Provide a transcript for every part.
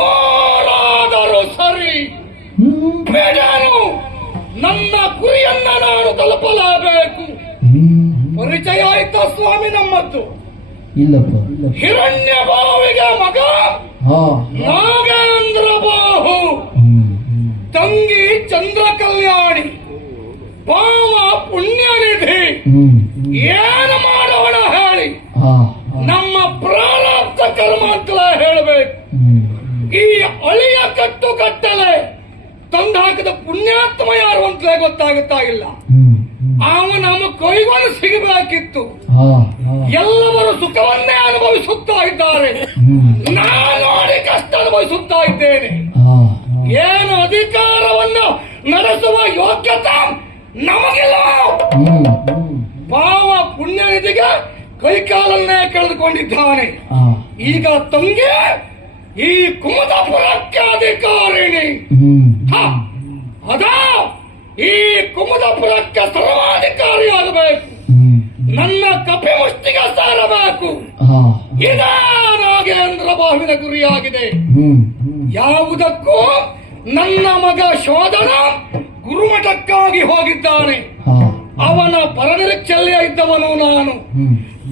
ನೋಡಾದರೂ ಸರಿ, ಬೇಡಾನು ನನ್ನ ಗುರಿಯನ್ನ ನಾನು ತಲುಪಲೇಬೇಕು. ಪರಿಚಯ ಆಯ್ತಾ ಸ್ವಾಮಿ ನಮ್ಮದ್ದು? ಇಲ್ಲಪ್ಪ. ಹಿರಣ್ಯ ಬಾವಿಗೆ ಮಗ ನಾಗೇಂದ್ರ ಬಾಹು, ತಂಗಿ ಚಂದ್ರ ಕಲ್ಯಾಣಿ, ಭಾವ ಪುಣ್ಯನಿಧಿ. ಏನು ಮಾಡೋಣ ಹೇಳಿ? ನಮ್ಮ ಪ್ರಾರಬ್ಧ ಕರ್ಮ ಅಂತಲೇ ಹೇಳಬೇಕು. ಈ ಅಳಿಯ ಕಟ್ಟಲೆ ತಂದು ಹಾಕಿದ ಪುಣ್ಯಾತ್ಮ ಯಾರು ಅಂತಲೇ ಗೊತ್ತಾಗುತ್ತಾ ಇಲ್ಲ. ಅವ ನಮ್ಮ ಕೈಗಳು ಸಿಗಬೇಕಿತ್ತು. ಎಲ್ಲವರು ಸುಖವನ್ನೇ ಅನುಭವಿಸುತ್ತಾ ಇದ್ದಾರೆ, ನಾನು ನೋಡಿ ಕಷ್ಟ ಅನುಭವಿಸುತ್ತಾ ಇದ್ದೇನೆ. ಏನು ಅಧಿಕಾರವನ್ನು ನಡೆಸುವ ಯೋಗ್ಯತೆ ನಮಗಿಲ್ಲ. ಭಾವ ಪುಣ್ಯನಿಧಿಗೆ ಕೈಕಾಲನ್ನೇ ಕಳೆದುಕೊಂಡಿದ್ದಾನೆ. ಈಗ ತಂಗಿ ಈ ಕುಮುದಪುರಕ್ಕೆ ಅಧಿಕಾರಿಣಿ. ಅದ ಈ ಕುಮುದಪುರಕ್ಕೆ ಸರ್ವಾಧಿಕಾರಿಯಾಗಬೇಕು, ನನ್ನ ಕಪಿ ಮುಷ್ಟಿಗೆ ಸಾರಬೇಕು. ಇದೇ ನಾಗೇಂದ್ರ ಬಾಹುವಿನ ಗುರಿಯಾಗಿದೆ. ಯಾವುದಕ್ಕೂ ನನ್ನ ಮಗ ಶೋಧನ ಗುರುಮಠಕ್ಕಾಗಿ ಹೋಗಿದ್ದಾನೆ. ಅವನ ಪರನಿರೀಕ್ಷೆಯಲ್ಲೇ ಇದ್ದವನು ನಾನು.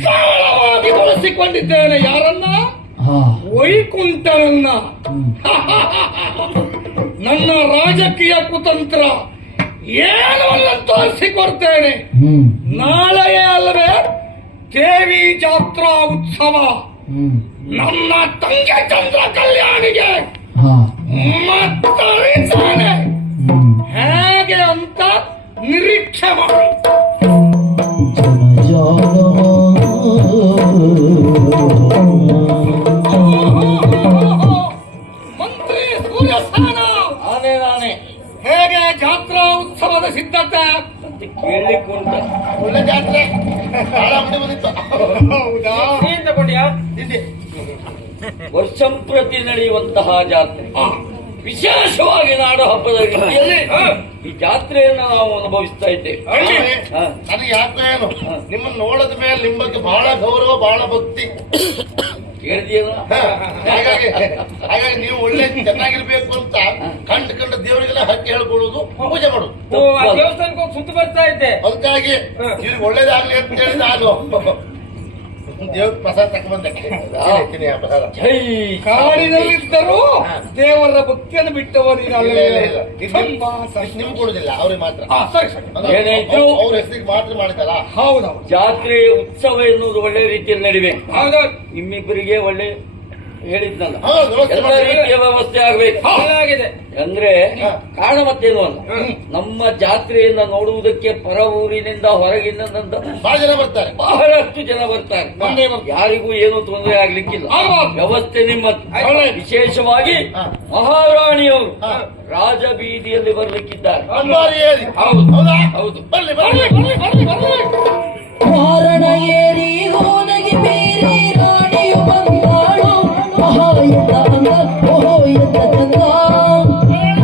ಕೇವಲವಾಗಿ ಬಳಸಿಕೊಂಡಿದ್ದೇನೆ ಯಾರನ್ನ? ವೈಕುಂಠನನ್ನ. ನನ್ನ ರಾಜಕೀಯ ಕುತಂತ್ರ ಏನು ತೋರಿಸಿಕೊಡ್ತೇನೆ. ನಾಳೆಯೇ ಅಲ್ಲವೇ ದೇವಿ ಜಾತ್ರಾ ಉತ್ಸವ. ನನ್ನ ತಂಗಿ ಚಂದ್ರ ಕಲ್ಯಾಣಿಗೆ ಮತ್ತರಿತಾನೆ ಹೇಗೆ ಅಂತ ನಿರೀಕ್ಷೆ ಮಾಡಿ. ಮಂತ್ರಿ ಸೂರ್ಯಸ್ಥಾನ ನಾನೇ. ಹೇಗೆ ಜಾತ್ರಾ ಉತ್ಸವದ ಸಿದ್ಧತೆ? ಕೇಳಿಕೊಂಡ ಒಳ್ಳೆ ಜಾತ್ರೆ. ಹೌದಾ? ವರ್ಷಂಪ್ರತಿ ನಡೆಯುವಂತಹ ಜಾತ್ರೆ, ವಿಶೇಷವಾಗಿ ನಾಡ ಹಬ್ಬದ ರೀತಿಯಲ್ಲಿ ಈ ಜಾತ್ರೆಯನ್ನು ನಾವು ಅನುಭವಿಸ್ತಾ ಇದ್ದೇವೆ. ಅದು ಯಾಕೆ ಏನು ನಿಮ್ಮನ್ನು ನೋಡದ ಮೇಲೆ ನಿಮ್ಮ ಬಗ್ಗೆ ಬಹಳ ಗೌರವ, ಬಹಳ ಭಕ್ತಿ. ಕೇಳಿದೆಯಲ್ಲ, ಹಾಗಾಗಿ ನೀವು ಒಳ್ಳೆ ಚೆನ್ನಾಗಿರ್ಬೇಕು ಅಂತ ಕಂಡ ದೇವರಿಗೆಲ್ಲ ಹಕ್ಕಿ ಹೇಳ್ಕೊಳ್ಳುದು, ಪೂಜೆ ಮಾಡುದು. ದೇವಸ್ಥಾನಕ್ಕೆ ಹೋಗಿ ಸುತ್ತ ಬರ್ತಾ ಇದ್ದೆ, ಅದಕ್ಕಾಗಿ ಇವ್ರಿಗೆ ಒಳ್ಳೇದಾಗ್ಲಿ ಅಂತ ಹೇಳಿ ನಾನು ದೇವ್ರ ಪ್ರಸಾದ ತಗೊಂಡ್ಬಂದೆ. ಕಾಡಿನಲ್ಲಿದ್ದರೂ ದೇವರ ಭಕ್ತಿಯನ್ನು ಬಿಟ್ಟವರು ನಿಮ್ಗೆ ಕೊಡುದಿಲ್ಲ, ಅವ್ರಿಗೆ ಮಾತ್ರ. ಅವ್ರ ಹೆಸರಿಗೆ ಮಾತ್ರ ಮಾಡಿದಲ್ಲ. ಹೌದೌದು. ಜಾತ್ರೆ ಉತ್ಸವ ಎನ್ನುವುದು ಒಳ್ಳೆ ರೀತಿಯಲ್ಲಿ ನಡಿಬೇಕು. ನಿಮ್ಮಿಬ್ಬರಿಗೆ ಒಳ್ಳೆ ಹೇಳಿದ್ನಲ್ಲ, ಎಲ್ಲ ರೀತಿಯ ವ್ಯವಸ್ಥೆ ಆಗ್ಬೇಕು. ಅಂದ್ರೆ ಕಾರಣ ಮತ್ತೇನು ಅಲ್ಲ, ನಮ್ಮ ಜಾತ್ರೆಯನ್ನ ನೋಡುವುದಕ್ಕೆ ಪರ ಊರಿನಿಂದ ಹೊರಗಿನಿಂದ ಬಹಳಷ್ಟು ಜನ ಬರ್ತಾರೆ. ಯಾರಿಗೂ ಏನು ತೊಂದರೆ ಆಗ್ಲಿಕ್ಕಿಲ್ಲ. ವ್ಯವಸ್ಥೆ ನಿಮ್ಮದು. ವಿಶೇಷವಾಗಿ ಮಹಾರಾಣಿಯವರು ರಾಜಬೀದಿಯಲ್ಲಿ ಬರ್ಲಿಕ್ಕಿದ್ದಾರೆ. ಹೌದು. ಕಾರಣ ಏರಿ ಹೋನಗೆ ಬೇರೆ ರಾಣಿಯು ಬಂದಾಳು. ಮಹಾಯುದ್ಧ ಅಂದ ಓಹೋಯುದ್ಧ ಚಂದ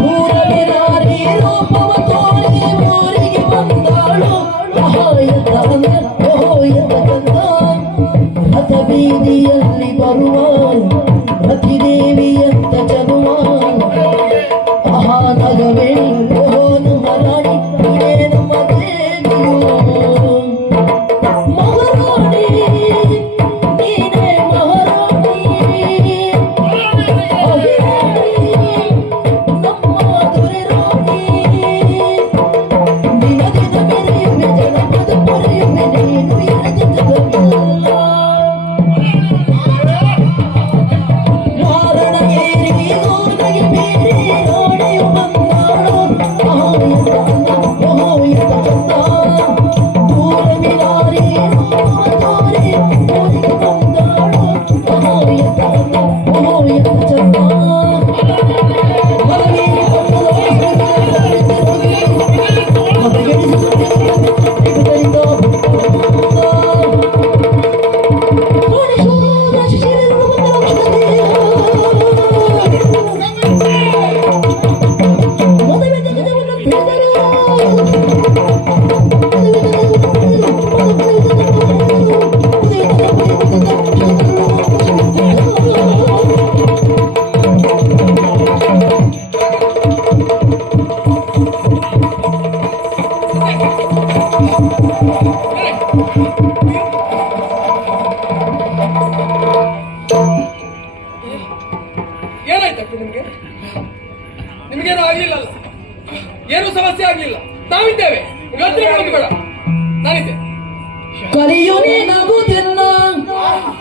ಊರವಿರಾರಿ ರೂಪವ ತೋರಿ ಊರಿಗೆ ಬಂದಾಳು. ಮಹಾಯುದ್ಧ ಅಂದ ಓಹೋಯುದ್ಧ ಚಂದ ರಥ ಬೀದಿಯಲ್ಲಿ ಬರುವ ರತಿದೇವಿಯಂತ ಚದುವ ಮಹಾನಗವೇಣಿ ಓಹೋ ನಮ್ಮ ರಾಣಿ ಇದೇ ನಮ್ಮ ದೇವಿಯೋ. ಏನು ಸಮಸ್ಯೆ ಆಗ್ಲಿಲ್ಲ, ನಾವಿದ್ದೇವೆ. ಯೋಚನೆ ಮಾಡೋದು ಬೇಡ, ನಾನಿದ್ದೆ. ಕಲಿಯು ನಿನಗುದೆನ್ನ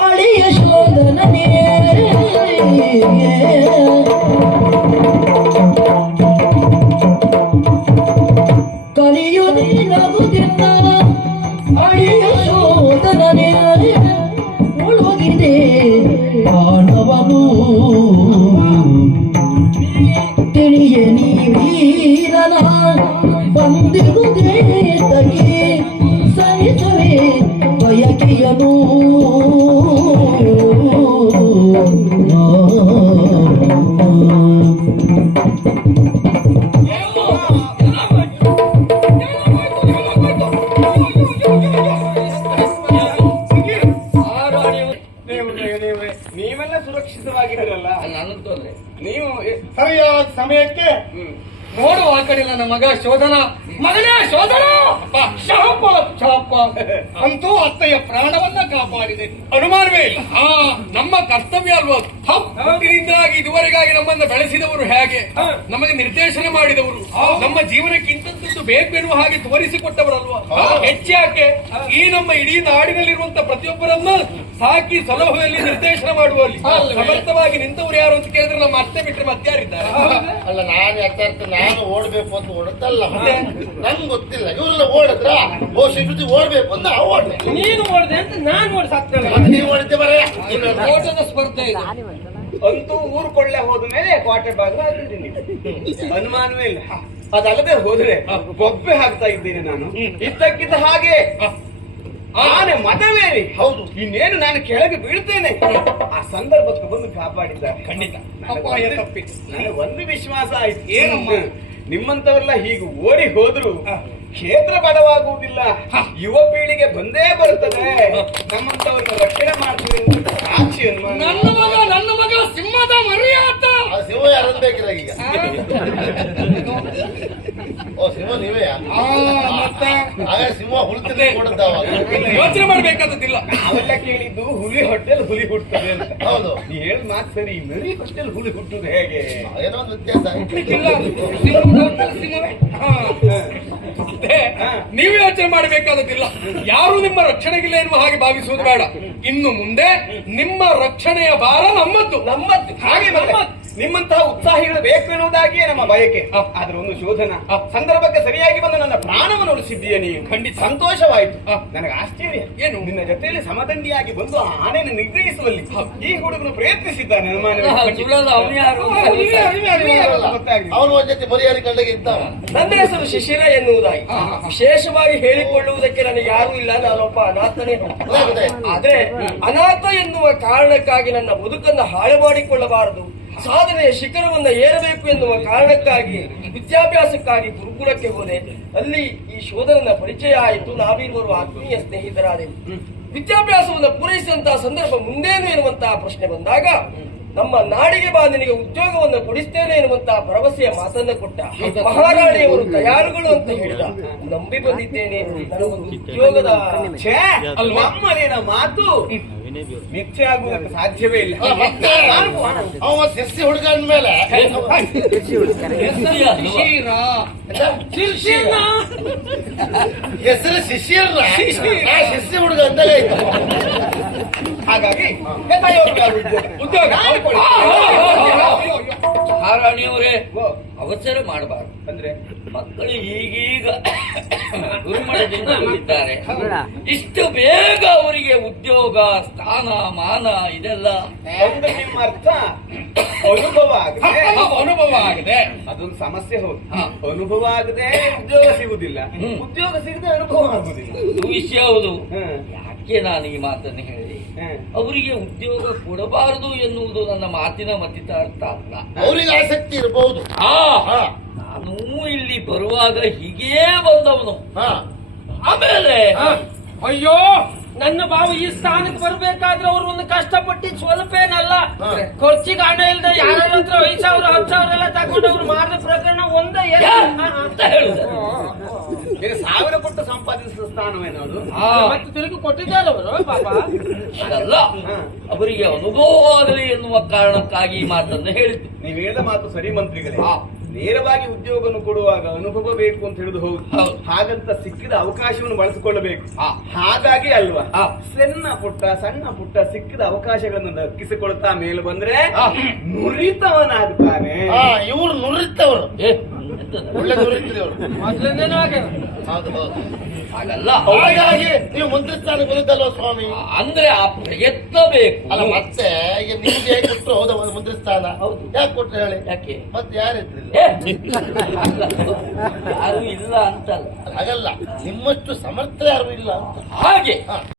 ಅಳಿಯ ಶೋಧನನೇ ಕಲಿಯು ನಿನಗುದೆನ್ನ ಅಳಿಯ ಶೋಧನನೇ ಒಳಗಿದೆ ಮಾನವನು ತಿಳಿಯ ನೀ ವೀರನ ಬಂದಿರುವುದೇ ತಗಿ ಸರಿಸವೇ ಬಯಕೆಯನು ನೀವೆಲ್ಲ ಸುರಕ್ಷಿತವಾಗಿದ್ದೀರಲ್ಲ? ನಾನಂತೂ ಅಲ್ಲೇ. ನೀವು ಸರಿಯಾದ ಸಮಯಕ್ಕೆ ನೋಡು. ಆ ಕಡೆ ನನ್ನ ಮಗ ಶೋಧನ, ಮಗನೇ ಶೋಧನ, ಶಾಪಾತ್ ಶಾಪಾತ್ ಅಂತೂ ಅತ್ತೆಯ ಪ್ರಾಣವನ್ನ ಕಾಪಾಡಿದೆ, ಅನುಮಾನವೇ ಇಲ್ಲ. ನಮ್ಮ ಕರ್ತವ್ಯ ಅಲ್ವಾ? ಹುಟ್ಟಿನಿಂದಾಗಿ ಇದುವರೆಗಾಗಿ ನಮ್ಮನ್ನ ಬೆಳೆಸಿದವರು ಹೇಗೆ, ನಮಗೆ ನಿರ್ದೇಶನ ಮಾಡಿದವರು, ನಮ್ಮ ಜೀವನಕ್ಕೆ ಇಂಥದ್ದು ಬೇಕೆನ್ನುವ ಹಾಗೆ ತೋರಿಸಿಕೊಟ್ಟವರಲ್ವಾ? ಹೆಚ್ಚಾಕೆ ಈ ನಮ್ಮ ಇಡೀ ನಾಡಿನಲ್ಲಿರುವಂತ ಪ್ರತಿಯೊಬ್ಬರನ್ನ ಸಾಕಿ ಸಲಹುವಲ್ಲಿ ನಿರ್ದೇಶನ ಮಾಡುವಲ್ಲಿ ಸಮರ್ಥವಾಗಿ ನಿಂತವರು ಯಾರು ಅಂತ ಕೇಳಿದ್ರೆ ನಮ್ಮ ಅತ್ತೆ ಬಿಟ್ಟರೆ ಮತ್ತಾರಿದ್ದಾರೆ? ಅಲ್ಲ, ನಾನು ಯಾಕಂತ ನಾನು ಓಡ್ಬೇಕು ಅಂತ ಓಡುತ್ತಲ್ಲ, ನನ್ಗೆ ಗೊತ್ತಿಲ್ಲ. ಇವರೆಲ್ಲ ಓಡಿದ್ರ ಜೊತೆ ಓಡ್ಬೇಕು ಅಂತ ನಾವು ಓಡ್ದೆ. ನೀನು ಓಡಿದೆ ಅಂತ ನಾನು ಓಡಿ ಸತ್ತಲ್ಲ. ನೀವು ಓಡಿದ್ದೆ ಬರ ಓಟದ ಸ್ಪರ್ಧೆ ಇದೆ. ಅಂತೂ ಊರು ಕೊಳ್ಳೆ ಹೋದ ಮೇಲೆ ಕ್ವಾರ್ಟರ್ ಭಾಗ ಅನುಮಾನವೇ ಇಲ್ಲ. ಅದಲ್ಲದೆ ಹೋದ್ರೆ ಬೊಬ್ಬೆ ಹಾಕ್ತಾ ಇದ್ದೇನೆ ನಾನು ಇದ್ದಕ್ಕಿದ್ದ ಹಾಗೆ. ಆನೆ ಮತವೇರಿ ಹೌದು, ಇನ್ನೇನು ನಾನು ಕೆಳಗೆ ಬೀಳ್ತೇನೆ. ಆ ಸಂದರ್ಭಕ್ಕೆ ಬಂದು ಕಾಪಾಡಿದ್ದಾರೆ. ಖಂಡಿತ ನನಗೆ ಒಂದು ವಿಶ್ವಾಸ ಆಯ್ತು. ಏನಮ್ಮ, ನಿಮ್ಮಂತವರೆಲ್ಲ ಹೀಗೆ ಓಡಿ ಹೋದ್ರು ಕ್ಷೇತ್ರ ಬಡವಾಗುವುದಿಲ್ಲ, ಯುವ ಪೀಳಿಗೆ ಬಂದೇ ಬರುತ್ತದೆ. ನಮ್ಮಂತವರನ್ನ ರಕ್ಷಣೆ ಮಾಡ್ತೀವಿ ಅಂತ ಸಾಕ್ಷಿ. ನನ್ನ ಮಗ ಸಿಂಹದ ಮರಿಯಾತ. ಸಿಂಹ ಯಾರನ್ನು ಬೇಕಿಲ್ಲ ಈಗ. ಓ, ಸಿಂಹ ನೀವೇ? ಆಗ ಸಿಂಹ ಹುಲ್ತದೆ ಕೊಡುತ್ತಾವ. ಯೋಚನೆ ಮಾಡ್ಬೇಕಾದದ್ದಿಲ್ಲ. ನಾವೆಲ್ಲ ಕೇಳಿದ್ದು ಹುಲಿ ಹೊಟ್ಟೆಲ್ ಹುಲಿ ಹುಟ್ಟುತ್ತದೆ ಅಂತ. ಹೌದು, ನೀ ಹೇಳಿದ್ ಮಾತು ಸರಿ. ಮರಿ ಹೊಟ್ಟೆಲ್ ಹುಲಿ ಹುಟ್ಟುದು ಹೇಗೆ? ಏನೋ ಒಂದು ವ್ಯತ್ಯಾಸ. ನೀವು ಯೋಚನೆ ಮಾಡಬೇಕಾದದ್ದಿಲ್ಲ. ಯಾರು ನಿಮ್ಮ ರಕ್ಷಣೆಗಿಲ್ಲ ಎನ್ನುವ ಹಾಗೆ ಭಾವಿಸುವುದು ಬೇಡ. ಇನ್ನು ಮುಂದೆ ನಿಮ್ಮ ರಕ್ಷಣೆಯ ಭಾರ ನಮ್ಮದ್ದು. ಹಾಗೆ ನಿಮ್ಮಂತಹ ಉತ್ಸಾಹಿಗಳು ಬೇಕು ಎನ್ನುವುದಾಗಿಯೇ ನಮ್ಮ ಬಯಕೆ. ಆದ್ರೆ ಒಂದು ಶೋಧನ ಸಂದರ್ಭಕ್ಕೆ ಸರಿಯಾಗಿ ಬಂದು ನನ್ನ ಪ್ರಾಣವನ್ನು ಉಳಿಸಿದ್ದೀಯ ನೀವು. ಖಂಡಿತ ಸಂತೋಷವಾಯಿತು. ನನಗೆ ಆಶ್ಚರ್ಯ ಏನು, ನಿನ್ನ ಜೊತೆಯಲ್ಲಿ ಸಮದಂಡಿಯಾಗಿ ಬಂದು ಆ ಆನೆಯನ್ನು ನಿಗ್ರಹಿಸುವಲ್ಲಿ ಈ ಹುಡುಗನು ಪ್ರಯತ್ನಿಸಿದ್ದಾನೆ. ಅವನು ಒಂದ್ ಜೊತೆ ಮರ್ಯಾದೆ ಕಂಡಾಗ ಇದ್ದಾವ. ನನ್ನ ಹೆಸರು ಶಿಶಿರ ಎನ್ನುವುದಾಗಿ ವಿಶೇಷವಾಗಿ ಹೇಳಿಕೊಳ್ಳುವುದಕ್ಕೆ ನನಗೆ ಯಾರೂ ಇಲ್ಲ. ನಾನೊಬ್ಬ ಅನಾಥನೇ. ಆದ್ರೆ ಅನಾಥ ಎನ್ನುವ ಕಾರಣಕ್ಕಾಗಿ ನನ್ನ ಬದುಕನ್ನು ಹಾಳು ಮಾಡಿಕೊಳ್ಳಬಾರದು, ಸಾಧನೆಯ ಶಿಖರವನ್ನು ಏರಬೇಕು ಎನ್ನುವ ಕಾರಣಕ್ಕಾಗಿ ವಿದ್ಯಾಭ್ಯಾಸಕ್ಕಾಗಿ ಗುರುಕುಲಕ್ಕೆ ಹೋದೆ. ಅಲ್ಲಿ ಈ ಶೋಧನನ ಪರಿಚಯ ಆಯಿತು. ನಾವಿರುವರು ಆತ್ಮೀಯ ಸ್ನೇಹಿತರಾದೆವು. ವಿದ್ಯಾಭ್ಯಾಸವನ್ನು ಪೂರೈಸಿದಂತಹ ಸಂದರ್ಭ ಮುಂದೇನು ಎನ್ನುವಂತಹ ಪ್ರಶ್ನೆ ಬಂದಾಗ ನಮ್ಮ ನಾಡಿಗೆ ಬಾ, ನಿನಗೆ ಉದ್ಯೋಗವನ್ನು ಕೊಡಿಸ್ತೇನೆ ಎನ್ನುವಂತಹ ಭರವಸೆಯ ಮಾತನ್ನ ಕೊಟ್ಟ. ಮಹಾರಾಣಿಯವರು ತಯಾರುಗಳು ಅಂತ ಹೇಳಿದ. ನಂಬಿ ಬಂದಿದ್ದೇನೆ. ನನಗೊಂದು ಉದ್ಯೋಗದ ನಮ್ಮನೇನ ಮಾತು ಮಿಥ್ಯೆ ಆಗುವುದಕ್ಕೆ ಸಾಧ್ಯವೇ ಇಲ್ಲ. ಅವ ಶಿರ್ಸಿ ಹುಡುಗ ಅಂದ್ಮೇಲೆ ಹೆಸರು ಶಿಶಿರ್ನ ಶಿರ್ಸಿ ಹುಡುಗ ಅಂದಲೇ ಇತ್ತು. ಹಾಗಾಗಿ ಉದ್ಯೋಗ ಮಹಾರಾಣಿಯವರೇ ಅವಸರ ಮಾಡಬಾರದು. ಅಂದ್ರೆ ಮಕ್ಕಳು ಈಗೀಗ ದುರ್ಮಣದಿಂದ ಇದ್ದಾರೆ. ಇಷ್ಟು ಬೇಗ ಅವರಿಗೆ ಉದ್ಯೋಗ, ಸ್ಥಾನ, ಮಾನ ಇದೆಲ್ಲ ಒಂದು ನಿಮ್ಮ ಅರ್ಥ ಅನುಭವ ಆಗದೆ ಅದೊಂದು ಸಮಸ್ಯೆ. ಹೌದು, ಅನುಭವ ಆಗದೆ ಉದ್ಯೋಗ ಸಿಗುದಿಲ್ಲ, ಉದ್ಯೋಗ ಸಿಗದೆ ಅನುಭವ ಆಗುದಿಲ್ಲ. ಇದು ವಿಷಯ ಹೌದು. ಯಾಕೆ ನಾನು ಈ ಮಾತನ್ನು ಹೇಳಿ ಅವರಿಗೆ ಉದ್ಯೋಗ ಕೊಡಬಾರದು ಎನ್ನುವುದು ನನ್ನ ಮಾತಿನ ಮತಿತಾರ್ಥ ಅಲ್ಲ. ಅವರಿಗೆ ಆಸಕ್ತಿ ಇರಬಹುದು. ನಾನು ಇಲ್ಲಿ ಬರುವಾಗ ಹೀಗೇ ಬಂದವನು. ಆಮೇಲೆ ಅಯ್ಯೋ, ನನ್ನ ಬಾವು ಈ ಸ್ಥಾನಕ್ಕೆ ಬರ್ಬೇಕಾದ್ರೆ ಅವರು ಒಂದು ಕಷ್ಟಪಟ್ಟಿದ್ ಸ್ವಲ್ಪ ಏನಲ್ಲ. ಖರ್ಚಿಗೆ ಹಣ ಇಲ್ಲದೆ ಯಾರ ಹತ್ರ 5,000 10,000 ಎಲ್ಲ ತಗೊಂಡು ಅವ್ರು ಮಾಡಿದ ಪ್ರಕರಣ ಒಂದೇ ಅಂತ ಹೇಳಿದೆ. 1,000 ಕೊಟ್ಟು ಸಂಪಾದಿಸಿದ ಸ್ಥಾನವೇನದು? ಮತ್ತೆ ತಿರುಗಿ ಕೊಟ್ಟಿದ್ದಾರೆ ಅವರು ಪಾಪ. ಅದಲ್ಲ, ಅವರಿಗೆ ಅನುಭವವಾಗಲಿ ಎನ್ನುವ ಕಾರಣಕ್ಕಾಗಿ ಈ ಮಾತನ್ನು ಹೇಳಿದ್ದು. ನೀವು ಹೇಳಿದ ಮಾತು ಸರಿ ಮಂತ್ರಿಗಳೇ. ನೇರವಾಗಿ ಉದ್ಯೋಗವನ್ನು ಕೊಡುವಾಗ ಅನುಭವ ಬೇಕು ಅಂತ ಹೇಳುದು ಹೌದು. ಹೌದು. ಹಾಗಂತ ಸಿಕ್ಕಿದ ಅವಕಾಶವನ್ನು ಬಳಸಿಕೊಳ್ಳಬೇಕು. ಹಾ. ಹಾಗಾಗಿ ಅಲ್ವಾ ಹಾ. ಸಣ್ಣ ಪುಟ್ಟ ಸಿಕ್ಕಿದ ಅವಕಾಶಗಳನ್ನು ದಕ್ಕಿಸಿಕೊಳ್ತಾ ಮೇಲೆ ಬಂದ್ರೆ ಹಾ. ನುರಿತವನಾಗ್ತಾನೆ. ಇವ್ರು ನುರಿತವ್ರು, ಏ, ಎಂತದು? ಒಳ್ಳೆ ನುರಿತಿದವರು. ಹೌದು ಹೌದು. ಹಾಗಲ್ಲ. ಹಾಗಾಗಿ ನೀವು ಮಂತ್ರಿ ಸ್ಥಾನಕ್ಕೆ ಬಂದಿದ್ದಲ್ವ ಸ್ವಾಮಿ? ಅಂದ್ರೆ ಆ ಪ್ರಯತ್ನ ಬೇಕು. ಅಲ್ಲ ಮತ್ತೆ ಈಗ ನಿಮ್ಗೆ ಹೇಗೆ ಕೊಟ್ಟರು ಹೌದಾ ಒಂದು ಮಂತ್ರಿ ಸ್ಥಾನ? ಹೌದು. ಯಾಕೆ ಕೊಟ್ರು ಹೇಳಿ? ಯಾಕೆ? ಮತ್ತೆ ಯಾರಿದ್ರಿಲ್ಲ? ಏ, ಯಾರು ಇಲ್ಲ ಅಂತಲ್ಲ, ಹಾಗಲ್ಲ, ನಿಮ್ಮಷ್ಟು ಸಮರ್ಥ ಯಾರು ಇಲ್ಲ ಅಂತ. ಹಾಗೆ ಹಾ.